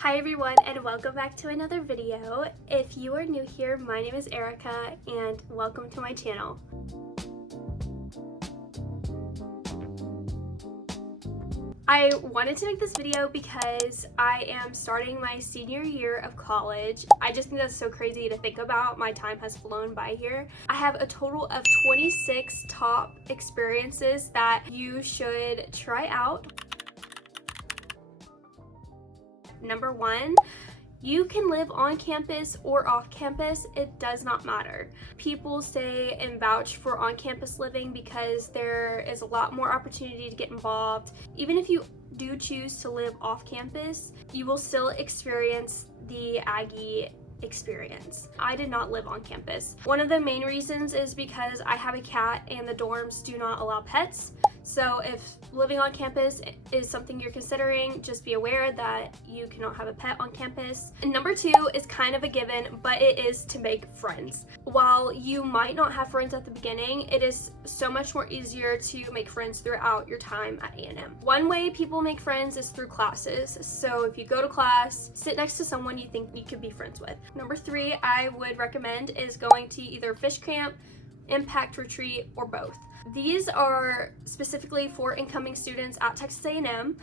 Hi everyone, and welcome back to another video. If you are new here, my name is Erica and welcome to my channel. I wanted to make this video because I am starting my senior year of college. I just think that's so crazy to think about. My time has flown by here. I have a total of 26 top experiences that you should try out. Number one, you can live on campus or off campus, it does not matter. People say and vouch for on-campus living because there is a lot more opportunity to get involved. Even if you do choose to live off campus, you will still experience the Aggie experience. I did not live on campus. One of the main reasons is because I have a cat and the dorms do not allow pets. So if living on campus is something you're considering, just be aware that you cannot have a pet on campus. And number two is kind of a given, but it is to make friends. While you might not have friends at the beginning, it is so much more easier to make friends throughout your time at A&M. One way people make friends is through classes. So if you go to class, sit next to someone you think you could be friends with. Number three I would recommend is going to either fish camp, impact retreat, or both. These are specifically for incoming students at Texas A&M,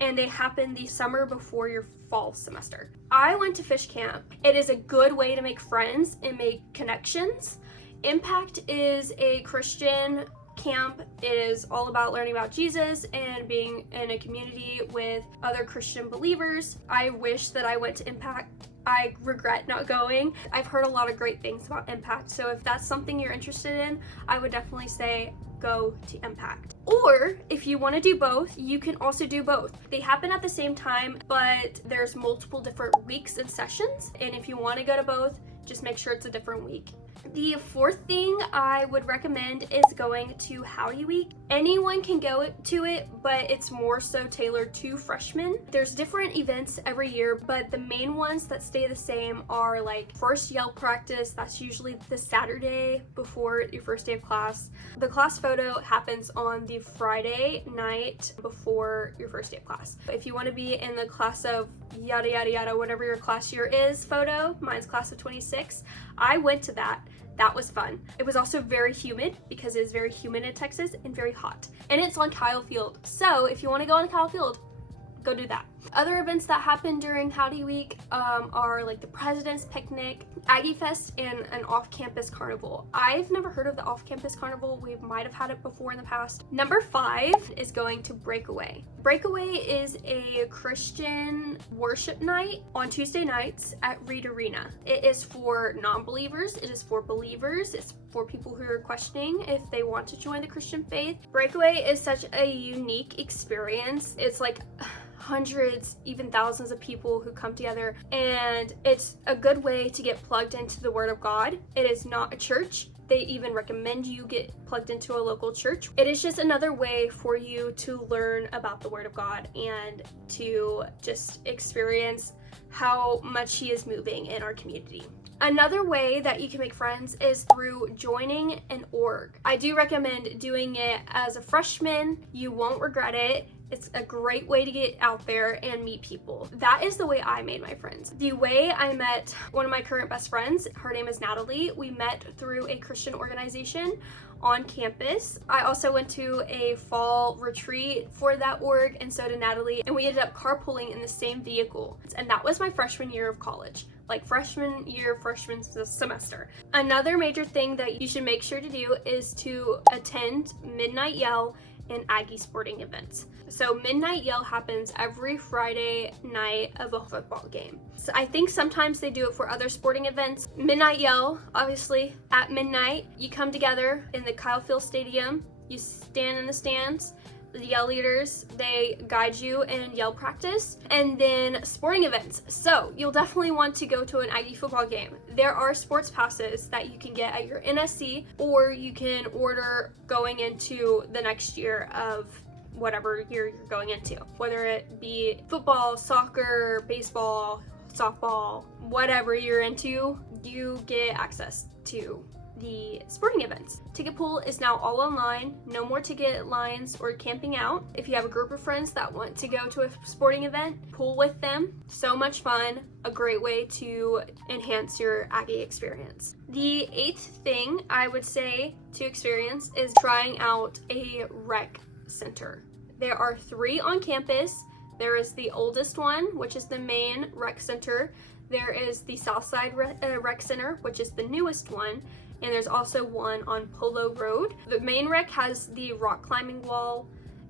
and they happen the summer before your fall semester. I went to fish camp. It is a good way to make friends and make connections. Impact is a Christian camp. It is all about learning about Jesus and being in a community with other Christian believers. I wish that I went to Impact. I regret not going. I've heard a lot of great things about Impact, so if that's something you're interested in, I would definitely say go to Impact. Or if you want to do both, you can also do both. They happen at the same time, but there's multiple different weeks and sessions, and if you want to go to both, just make sure it's a different week. The fourth thing I would recommend is going to Howdy week. Anyone can go to it, but it's more so tailored to freshmen. There's different events every year, but the main ones that stay the same are like first yell practice. That's usually the Saturday before your first day of class. The class photo happens on the Friday night before your first day of class. If you want to be in the class of yada yada yada, whatever your class year is photo, mine's class of 26, I went to that. That was fun. It was also very humid because it is very humid in Texas and very hot. And it's on Kyle Field. So if you want to go on Kyle Field, go do that. Other events that happen during Howdy Week are like the President's Picnic, Aggie Fest, and an off-campus carnival. I've never heard of the off-campus carnival. We might have had it before in the past. Number five is going to Breakaway. Breakaway is a Christian worship night on Tuesday nights at Reed Arena. It is for non-believers, it is for believers, it's for people who are questioning if they want to join the Christian faith. Breakaway is such a unique experience. It's like hundreds, even thousands of people who come together, and it's a good way to get plugged into the Word of God. It is not a church. They even recommend you get plugged into a local church. It is just another way for you to learn about the Word of God and to just experience how much He is moving in our community. Another way that you can make friends is through joining an org. I do recommend doing it as a freshman. You won't regret it. It's a great way to get out there and meet people. That is the way I made my friends. The way I met one of my current best friends, her name is Natalie. We met through a Christian organization on campus. I also went to a fall retreat for that org, and so did Natalie, and we ended up carpooling in the same vehicle. And that was my freshman year of college. Like freshman year, freshman semester. Another major thing that you should make sure to do is to attend Midnight Yell and Aggie sporting events. So Midnight Yell happens every Friday night of a football game. So I think sometimes they do it for other sporting events. Midnight Yell, obviously at midnight, you come together in the Kyle Field Stadium, you stand in the stands, the yell leaders, they guide you in yell practice, and then sporting events. So you'll definitely want to go to an Aggie football game. There are sports passes that you can get at your NSC, or you can order going into the next year of whatever year you're going into, whether it be football, soccer, baseball, softball, whatever you're into, you get access to the sporting events. Ticket pool is now all online, no more ticket lines or camping out. If you have a group of friends that want to go to a sporting event, pool with them. So much fun, a great way to enhance your Aggie experience. The 8th thing I would say to experience is trying out a rec center. There are 3 on campus. There is the oldest one, which is the main rec center. There is the Southside Rec Center, which is the newest one, and there's also one on Polo Road. The main rec has the rock climbing wall,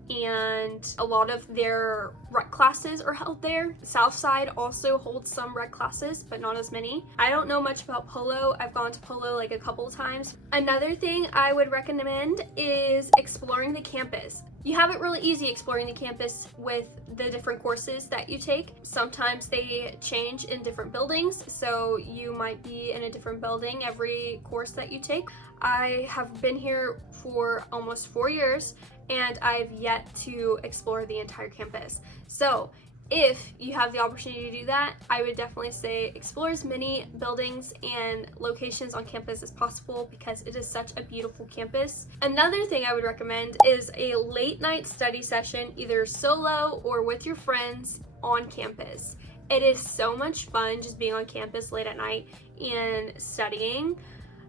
and a lot of their rec classes are held there. Southside also holds some rec classes, but not as many. I don't know much about Polo. I've gone to Polo like a couple times. Another thing I would recommend is exploring the campus. You have it really easy exploring the campus with the different courses that you take. Sometimes they change in different buildings, so you might be in a different building every course that you take. I have been here for almost 4 years, and I've yet to explore the entire campus. So if you have the opportunity to do that, I would definitely say explore as many buildings and locations on campus as possible because it is such a beautiful campus. Another thing I would recommend is a late night study session, either solo or with your friends on campus. It is so much fun just being on campus late at night and studying.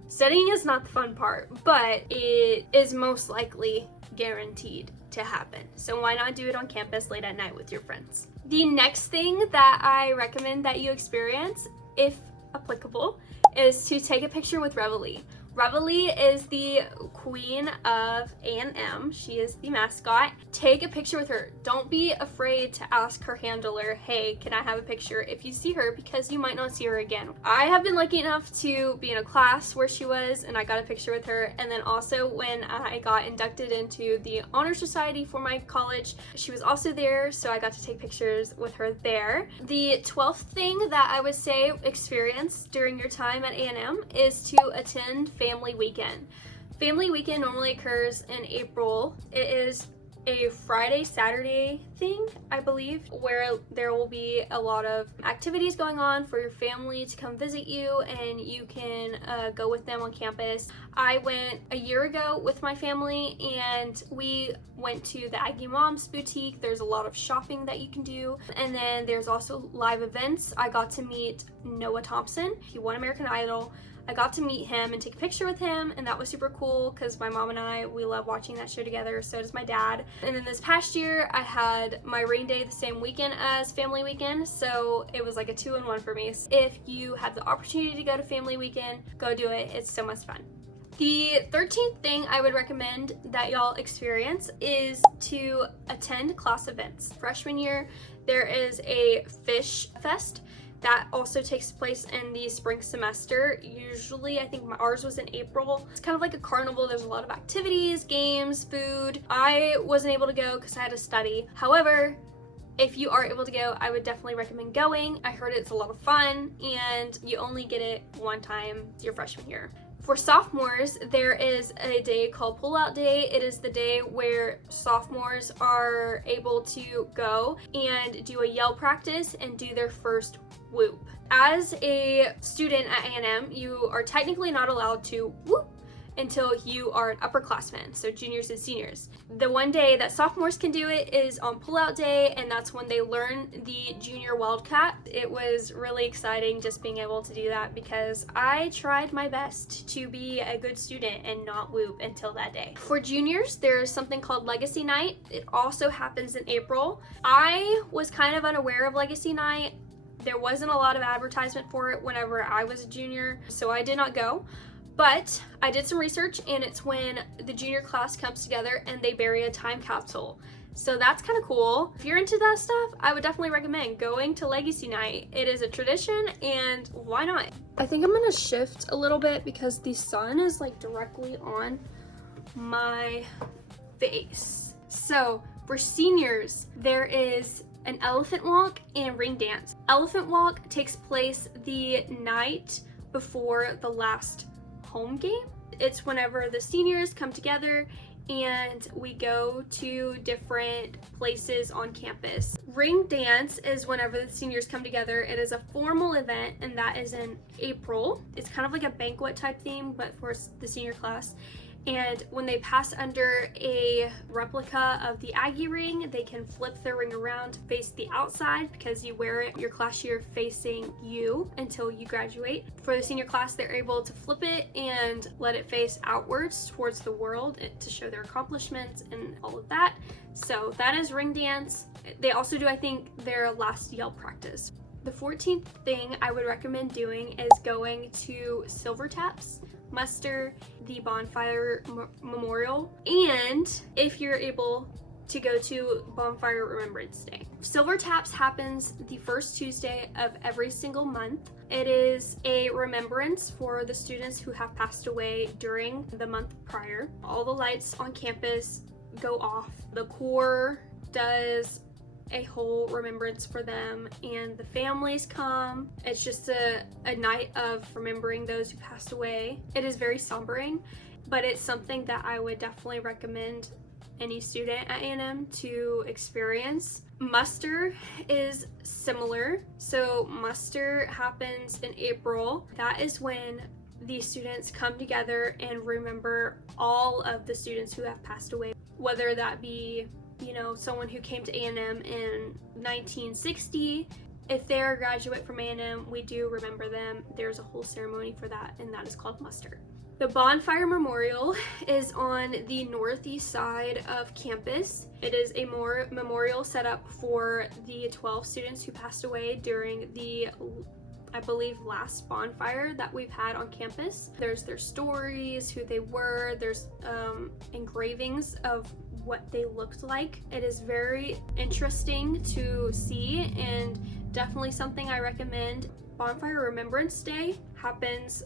Studying is not the fun part, but it is most likely guaranteed to happen. So why not do it on campus late at night with your friends? The next thing that I recommend that you experience, if applicable, is to take a picture with Reveille. Reveille is the queen of A&M. She is the mascot. Take a picture with her. Don't be afraid to ask her handler, hey, can I have a picture if you see her, because you might not see her again. I have been lucky enough to be in a class where she was, and I got a picture with her. And then also when I got inducted into the Honor Society for my college, she was also there, so I got to take pictures with her there. The 12th thing that I would say experience during your time at A&M is to attend Family Weekend. Family Weekend normally occurs in April. It is a Friday, Saturday thing, I believe, where there will be a lot of activities going on for your family to come visit you, and you can go with them on campus. I went a year ago with my family, and we went to the Aggie Mom's boutique. There's a lot of shopping that you can do, and then there's also live events. I got to meet Noah Thompson. He won American Idol. I got to meet him and take a picture with him, and that was super cool because my mom and I, we love watching that show together. So does my dad. And then this past year, I had my rain day the same weekend as Family Weekend, so it was like a 2-in-1 for me. So if you have the opportunity to go to Family Weekend, go do it. It's so much fun. The 13th thing I would recommend that y'all experience is to attend class events. Freshman year, there is a Fish Fest that also takes place in the spring semester. Usually, I think ours was in April. It's kind of like a carnival. There's a lot of activities, games, food. I wasn't able to go because I had to study. However, if you are able to go, I would definitely recommend going. I heard it's a lot of fun, and you only get it one time your freshman year. For sophomores, there is a day called Pullout Day. It is the day where sophomores are able to go and do a yell practice and do their first whoop. As a student at A&M, you are technically not allowed to whoop until you are an upperclassman, so juniors and seniors. The one day that sophomores can do it is on Pullout Day, and that's when they learn the junior wildcat. It was really exciting just being able to do that because I tried my best to be a good student and not whoop until that day. For juniors, there's something called Legacy Night. It also happens in April. I was kind of unaware of Legacy Night. There wasn't a lot of advertisement for it whenever I was a junior, so I did not go. But I did some research, and it's when the junior class comes together and they bury a time capsule. So that's kind of cool. If you're into that stuff, I would definitely recommend going to Legacy Night. It is a tradition, and why not? I think I'm gonna shift a little bit because the sun is like directly on my face. So for seniors, there is an elephant walk and ring dance. Elephant walk takes place the night before the last home game. It's whenever the seniors come together and we go to different places on campus. Ring dance is whenever the seniors come together. It is a formal event, and that is in April. It's kind of like a banquet type theme, but for the senior class. And when they pass under a replica of the Aggie ring, they can flip their ring around to face the outside, because you wear it your class year facing you until you graduate. For the senior class, they're able to flip it and let it face outwards towards the world to show their accomplishments and all of that. So that is ring dance. They also do, I think, their last yell practice. The 14th thing I would recommend doing is going to Silver Taps, muster, the bonfire memorial, and if you're able to go to Bonfire Remembrance Day. Silver Taps happens the first Tuesday of every single month. It is a remembrance for the students who have passed away during the month prior. All the lights on campus go off. The Corps does a whole remembrance for them, and the families come. It's just a night of remembering those who passed away. It is very sombering, but it's something that I would definitely recommend any student at A&M to experience. Muster is similar. So muster happens in April. That is when the students come together and remember all of the students who have passed away, whether that be, you know, someone who came to A&M in 1960. If they're a graduate from A&M, we do remember them. There's a whole ceremony for that, and that is called muster. The Bonfire Memorial is on the northeast side of campus. It is a memorial set up for the 12 students who passed away during the, I believe, last bonfire that we've had on campus. There's their stories, who they were, there's engravings of what they looked like. It is very interesting to see and definitely something I recommend. Bonfire Remembrance Day happens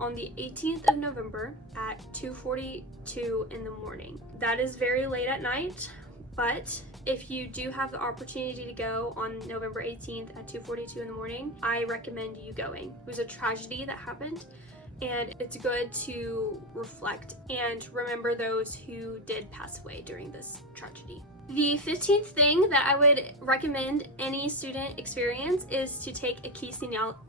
on the 18th of November at 2:42 in the morning. That is very late at night, but if you do have the opportunity to go on November 18th at 2:42 in the morning, I recommend you going. It was a tragedy that happened, and it's good to reflect and remember those who did pass away during this tragedy. The 15th thing that I would recommend any student experience is to take a kinesiology.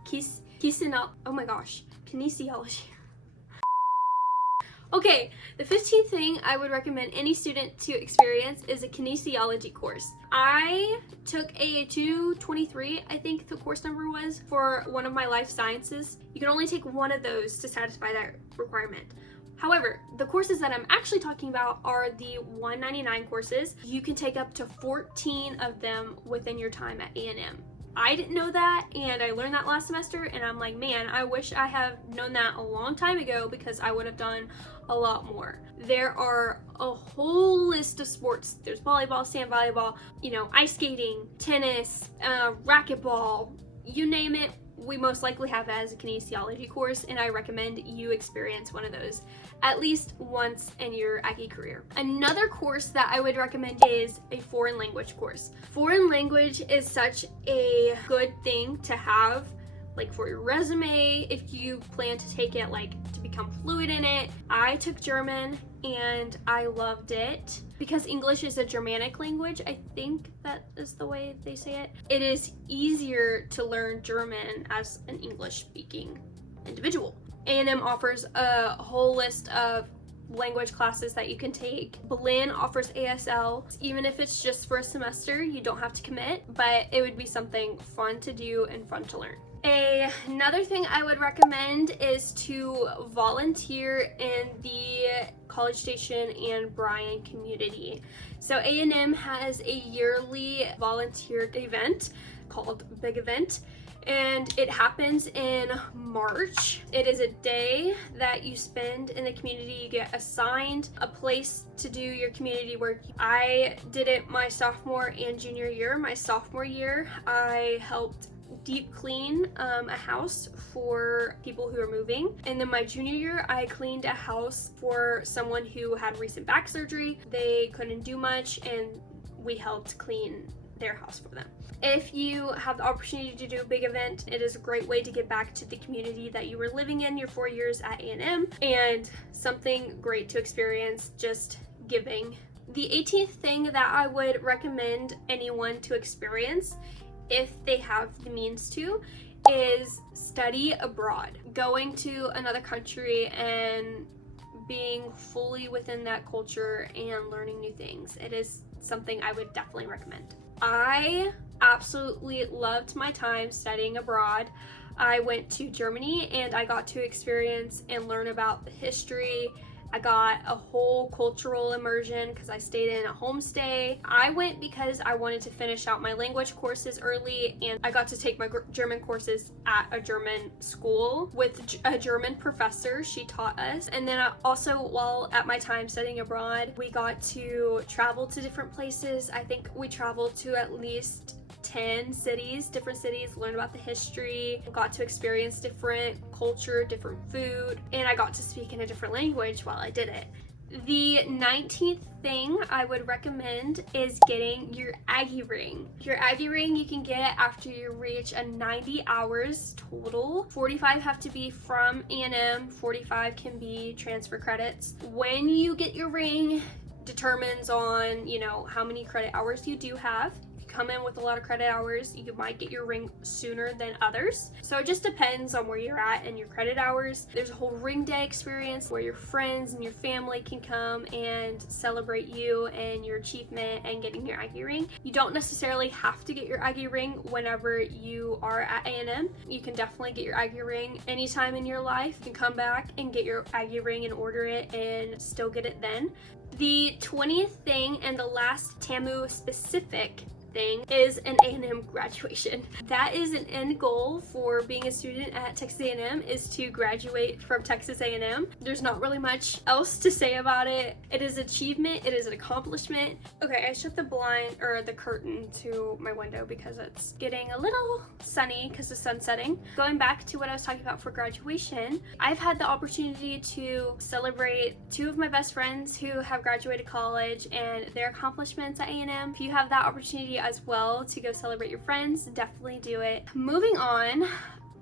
Okay, the 15th thing I would recommend any student to experience is a kinesiology course. I took a 223, I think the course number was, for one of my life sciences. You can only take one of those to satisfy that requirement. However, the courses that I'm actually talking about are the 199 courses. You can take up to 14 of them within your time at A&M. I didn't know that, and I learned that last semester, and I'm like, man, I wish I have known that a long time ago, because I would have done a lot more. There are a whole list of sports. There's volleyball, sand volleyball, you know, ice skating, tennis, racquetball, you name it. We most likely have that as a kinesiology course, and I recommend you experience one of those at least once in your Aggie career. Another course that I would recommend is a foreign language course. Foreign language is such a good thing to have, like, for your resume, if you plan to take it, like, to become fluent in it. I took German and I loved it because English is a Germanic language. I think that is the way they say it. It is easier to learn German as an English speaking individual. A&M offers a whole list of language classes that you can take. Berlin offers ASL. Even if it's just for a semester, you don't have to commit, but it would be something fun to do and fun to learn. Another thing I would recommend is to volunteer in the Collegestation and Bryan community. So A&M has a yearly volunteer event called Big Event, and it happens in March. It is a day that you spend in the community. You get assigned a place to do your community work. I did it my sophomore and junior year. My sophomore year, I helped deep clean a house for people who are moving, and then my junior year I cleaned a house for someone who had recent back surgery. They couldn't do much, and we helped clean their house for them. If you have the opportunity to do a big event, it is a great way to give back to the community that you were living in your 4 years at A&M, and something great to experience, just giving. The 18th thing that I would recommend anyone to experience, if they have the means to, is study abroad. Going to another country and being fully within that culture and learning new things. It is something I would definitely recommend. I absolutely loved my time studying abroad. I went to Germany and I got to experience and learn about the history. I got a whole cultural immersion because I stayed in a homestay. I went because I wanted to finish out my language courses early, and I got to take my German courses at a German school with a German professor. She taught us. And then also, while at my time studying abroad, we got to travel to different places. I think we traveled to at least 10 cities, different cities, learn about the history, got to experience different culture, different food, and I got to speak in a different language while I did it. The 19th thing I would recommend is getting your Aggie ring. Your Aggie ring you can get after you reach a 90 hours total. 45 have to be from A&M, 45 can be transfer credits. When you get your ring determines on, how many credit hours you do have. Come in with a lot of credit hours, you might get your ring sooner than others. So it just depends on where you're at and your credit hours. There's a whole ring day experience where your friends and your family can come and celebrate you and your achievement and getting your Aggie ring. You don't necessarily have to get your Aggie ring whenever you are at A&M. You can definitely get your Aggie ring anytime in your life. You can come back and get your Aggie ring and order it and still get it then. The 20th thing and the last TAMU specific thing is an A&M graduation. That is an end goal for being a student at Texas A&M, is to graduate from Texas A&M. There's not really much else to say about it. It is achievement, it is an accomplishment. Okay, I shut the curtain to my window because it's getting a little sunny because the sun's setting. Going back to what I was talking about for graduation, I've had the opportunity to celebrate two of my best friends who have graduated college and their accomplishments at A&M. If you have that opportunity as well to go celebrate your friends, definitely do it. Moving on,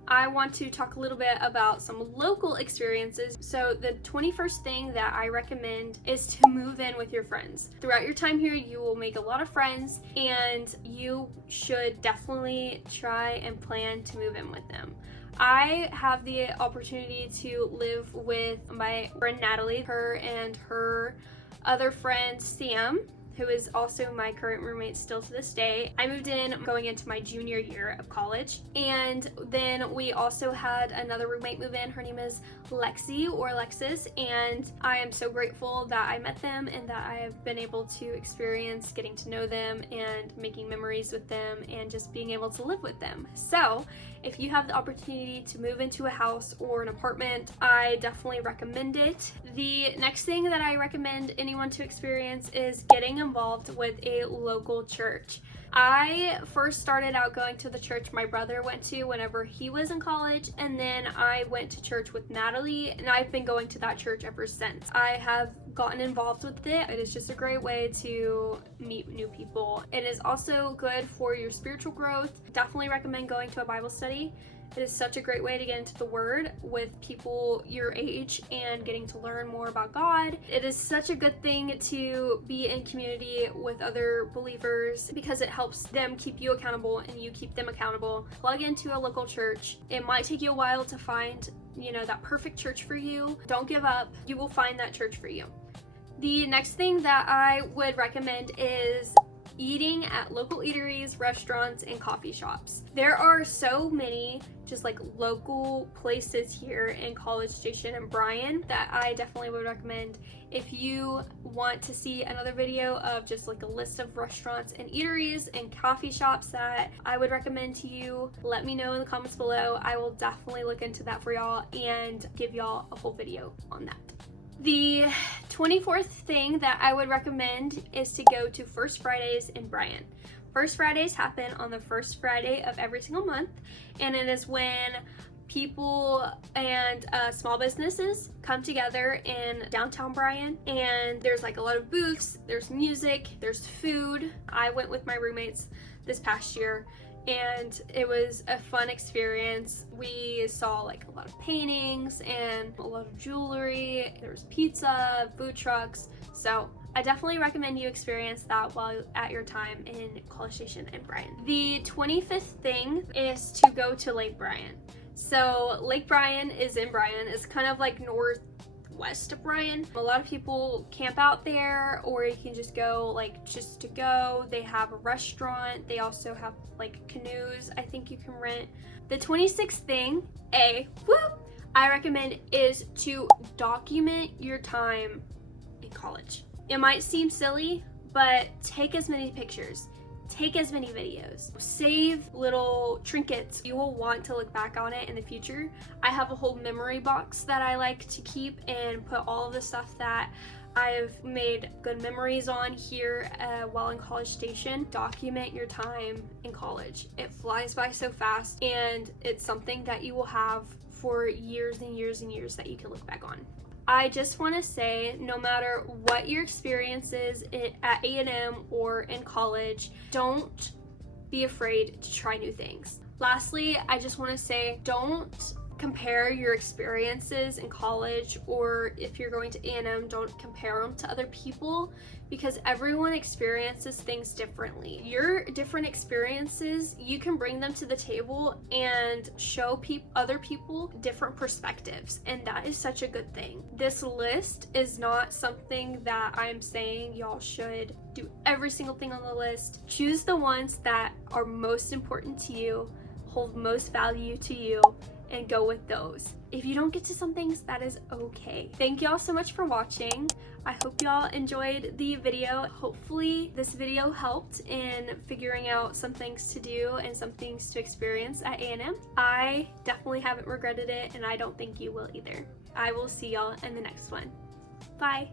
I want to talk a little bit about some local experiences. So the 21st thing that I recommend is to move in with your friends. Throughout your time here, you will make a lot of friends, and you should definitely try and plan to move in with them. I have the opportunity to live with my friend Natalie, her and her other friend Sam, who is also my current roommate still to this day. I moved in going into my junior year of college, and then we also had another roommate move in. Her name is Lexi or Alexis, and I am so grateful that I met them and that I have been able to experience getting to know them and making memories with them and just being able to live with them. So if you have the opportunity to move into a house or an apartment, I definitely recommend it. The next thing that I recommend anyone to experience is getting involved with a local church. I first started out going to the church my brother went to whenever he was in college, and then I went to church with Natalie, and I've been going to that church ever since. I have gotten involved with it. It is just a great way to meet new people. It is also good for your spiritual growth. Definitely recommend going to a Bible study. It is such a great way to get into the Word with people your age and getting to learn more about God. It is such a good thing to be in community with other believers because it helps them keep you accountable and you keep them accountable. Plug into a local church. It might take you a while to find, that perfect church for you. Don't give up. You will find that church for you. The next thing that I would recommend is eating at local eateries, restaurants, and coffee shops. There are so many just local places here in College Station and Bryan that I definitely would recommend. If you want to see another video of just a list of restaurants and eateries and coffee shops that I would recommend to you, let me know in the comments below. I will definitely look into that for y'all and give y'all a whole video on that. The 24th thing that I would recommend is to go to First Fridays in Bryan. First Fridays happen on the first Friday of every single month, and it is when people and small businesses come together in downtown Bryan, and there's like a lot of booths, there's music, there's food. I went with my roommates this past year and it was a fun experience. We saw like a lot of paintings and a lot of jewelry. There was pizza, food trucks. So I definitely recommend you experience that while at your time in College Station and Bryan. The 25th thing is to go to Lake Bryan. So Lake Bryan is in Bryan. It's kind of like northwest of Bryan. A lot of people camp out there, or you can just go like just to go. They have a restaurant. They also have like canoes I think you can rent. The 26th thing, I recommend is to document your time in college. It might seem silly, but take as many pictures. Take as many videos. Save little trinkets. You will want to look back on it in the future. I have a whole memory box that I like to keep and put all of the stuff that I've made good memories on here while in College Station. Document your time in college. It flies by so fast, and it's something that you will have for years and years and years that you can look back on. I just want to say, no matter what your experience is at A&M or in college, don't be afraid to try new things. Lastly, I just want to say, don't compare your experiences in college, or if you're going to A&M, don't compare them to other people, because everyone experiences things differently. Your different experiences, you can bring them to the table and show other people different perspectives, and that is such a good thing. This list is not something that I'm saying y'all should do every single thing on the list. Choose the ones that are most important to you, hold most value to you, and go with those. If you don't get to some things, that is okay. Thank y'all so much for watching. I hope y'all enjoyed the video. Hopefully this video helped in figuring out some things to do and some things to experience at A&M. I definitely haven't regretted it, and I don't think you will either. I will see y'all in the next one. Bye.